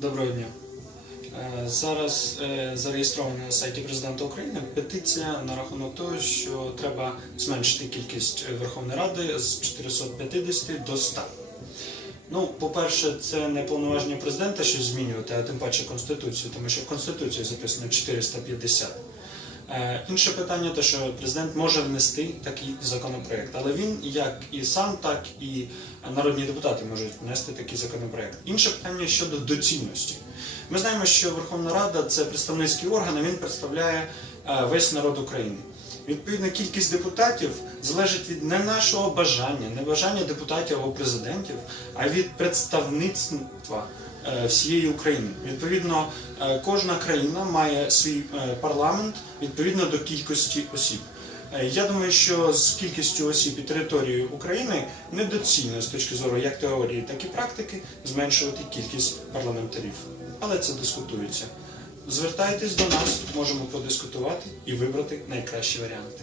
Доброго дня. Е, Зараз е, зареєстрована на сайті президента України петиція на рахунок того, що треба зменшити кількість е, Верховної Ради з 450 до 100. Ну, по-перше, це не повноваження президента щось змінювати, а тим паче Конституцію, тому що в Конституції записано 450. Е, Інше питання, те, що президент може внести такий законопроект, але він, як і сам, так і народні депутати можуть внести такий законопроект. Інше питання щодо доцільності. Ми знаємо, що Верховна Рада це представницький орган, і він представляє е, весь народ України. Відповідно, кількість депутатів залежить від не нашого бажання, не бажання депутатів або президентів, а від представництва всієї України. Відповідно, е, кожна країна має свій е, парламент відповідно до кількості осіб. Е, Я думаю, що з кількістю осіб і територією України недоцільно з точки зору як теорії, так і практики зменшувати кількість парламентарів. Але це дискутується. Звертайтесь до нас, можемо подискутувати і вибрати найкращі варіанти.